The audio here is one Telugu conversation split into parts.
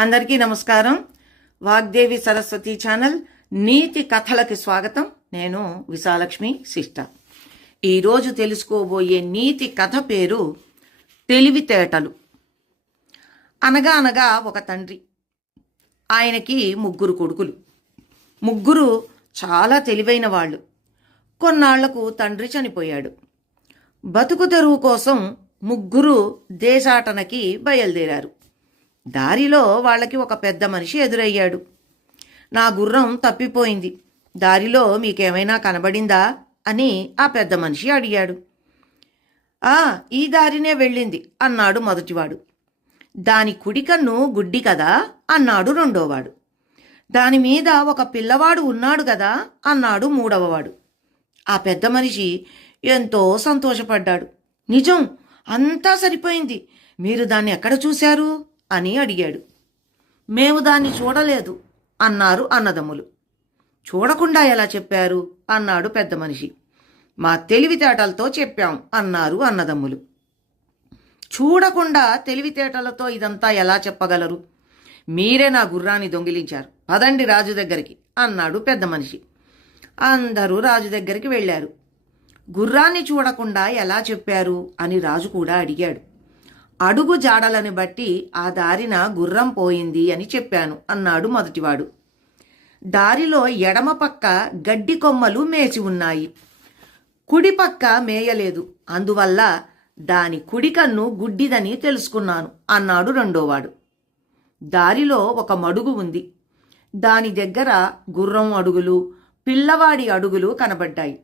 అందరికీ నమస్కారం. వాగ్దేవి సరస్వతి ఛానల్ నీతి కథలకి స్వాగతం. నేను విశాలక్ష్మి సిస్టర్. ఈరోజు తెలుసుకోబోయే నీతి కథ పేరు తెలివితేటలు. అనగా అనగా ఒక తండ్రి, ఆయనకి ముగ్గురు కొడుకులు. ముగ్గురు చాలా తెలివైన వాళ్ళు. కొన్నాళ్లకు తండ్రి చనిపోయాడు. బతుకు తెరువు కోసం ముగ్గురు దేశాటనకి బయలుదేరారు. దారిలో వాళ్ళకి ఒక పెద్ద మనిషి ఎదురయ్యాడు. నా గుర్రం తప్పిపోయింది, దారిలో మీకేమైనా కనబడిందా అని ఆ పెద్ద మనిషి అడిగాడు. ఈ దారినే వెళ్ళింది అన్నాడు మొదటివాడు. దాని కుడి కన్ను గుడ్డి కదా అన్నాడు రెండోవాడు. దాని మీద ఒక పిల్లవాడు ఉన్నాడు కదా అన్నాడు మూడవవాడు. ఆ పెద్ద మనిషి ఎంతో సంతోషపడ్డాడు. నిజం, అంతా సరిపోయింది. మీరు దాన్ని ఎక్కడ చూశారు అని అడిగాడు. మేము దాన్ని చూడలేదు అన్నారు అన్నదమ్ములు. చూడకుండా ఎలా చెప్పారు అన్నాడు పెద్ద మనిషి. మా తెలివితేటలతో చెప్పాం అన్నారు అన్నదమ్ములు. చూడకుండా తెలివితేటలతో ఇదంతా ఎలా చెప్పగలరు? మీరే నా గుర్రాన్ని దొంగిలించారు, పదండి రాజు దగ్గరికి అన్నాడు పెద్ద మనిషి. అందరూ రాజు దగ్గరికి వెళ్ళారు. గుర్రాన్ని చూడకుండా ఎలా చెప్పారు అని రాజు కూడా అడిగాడు. అడుగు జాడలని బట్టి ఆ దారిన గుర్రం పోయింది అని చెప్పాను అన్నాడు మొదటివాడు. దారిలో ఎడమ పక్క గడ్డి కొమ్మలు మేచి ఉన్నాయి, కుడి పక్క మేయలేదు, అందువల్ల దాని కుడి కన్ను గుడ్డిదని తెలుసుకున్నాను అన్నాడు రెండోవాడు. దారిలో ఒక మడుగు ఉంది, దాని దగ్గర గుర్రం అడుగులు, పిల్లవాడి అడుగులు కనబడ్డాయి.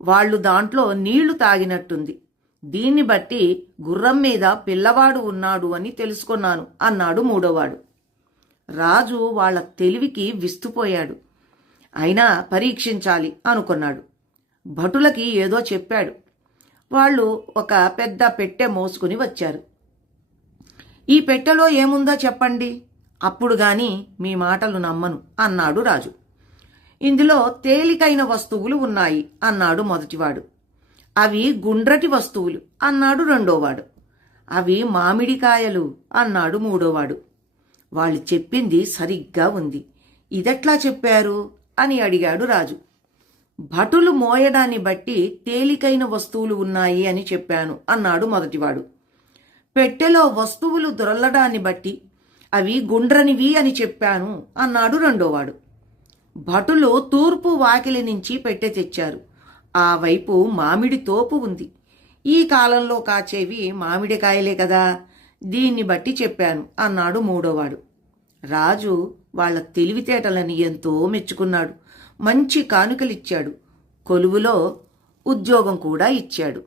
వాళ్ళు దాంట్లో నీళ్లు తాగినట్టుంది. దీన్ని బట్టి గుర్రం మీద పిల్లవాడు ఉన్నాడు అని తెలుసుకున్నాను అన్నాడు మూడోవాడు. రాజు వాళ్ళ తెలివికి విస్తుపోయాడు. అయినా పరీక్షించాలి అనుకున్నాడు. భటులకి ఏదో చెప్పాడు. వాళ్ళు ఒక పెద్ద పెట్టె మోసుకుని వచ్చారు. ఈ పెట్టెలో ఏముందో చెప్పండి, అప్పుడు గాని మీ మాటలు నమ్మను అన్నాడు రాజు. ఇందులో తేలికైన వస్తువులు ఉన్నాయి అన్నాడు మొదటివాడు. అవి గుండ్రటి వస్తువులు అన్నాడు రెండోవాడు. అవి మామిడికాయలు అన్నాడు మూడోవాడు. వాళ్ళు చెప్పింది సరిగ్గా ఉంది, ఇదెట్లా చెప్పారు అని అడిగాడు రాజు. భటులు మోయడాన్ని బట్టి తేలికైన వస్తువులు ఉన్నాయి అని చెప్పాను అన్నాడు మొదటివాడు. పెట్టెలో వస్తువులు దొరలడాన్ని బట్టి అవి గుండ్రనివి అని చెప్పాను అన్నాడు రెండోవాడు. భటులు తూర్పు వాకిలి నుంచి పెట్టె తెచ్చారు. ఆ వైపు మామిడి తోపు ఉంది. ఈ కాలంలో కాచేవి మామిడికాయలే కదా, దీన్ని బట్టి చెప్పాను అన్నాడు మూడోవాడు. రాజు వాళ్ళ తెలివితేటలని ఎంతో మెచ్చుకున్నాడు. మంచి కానుకలిచ్చాడు. కొలువులో ఉద్యోగం కూడా ఇచ్చాడు.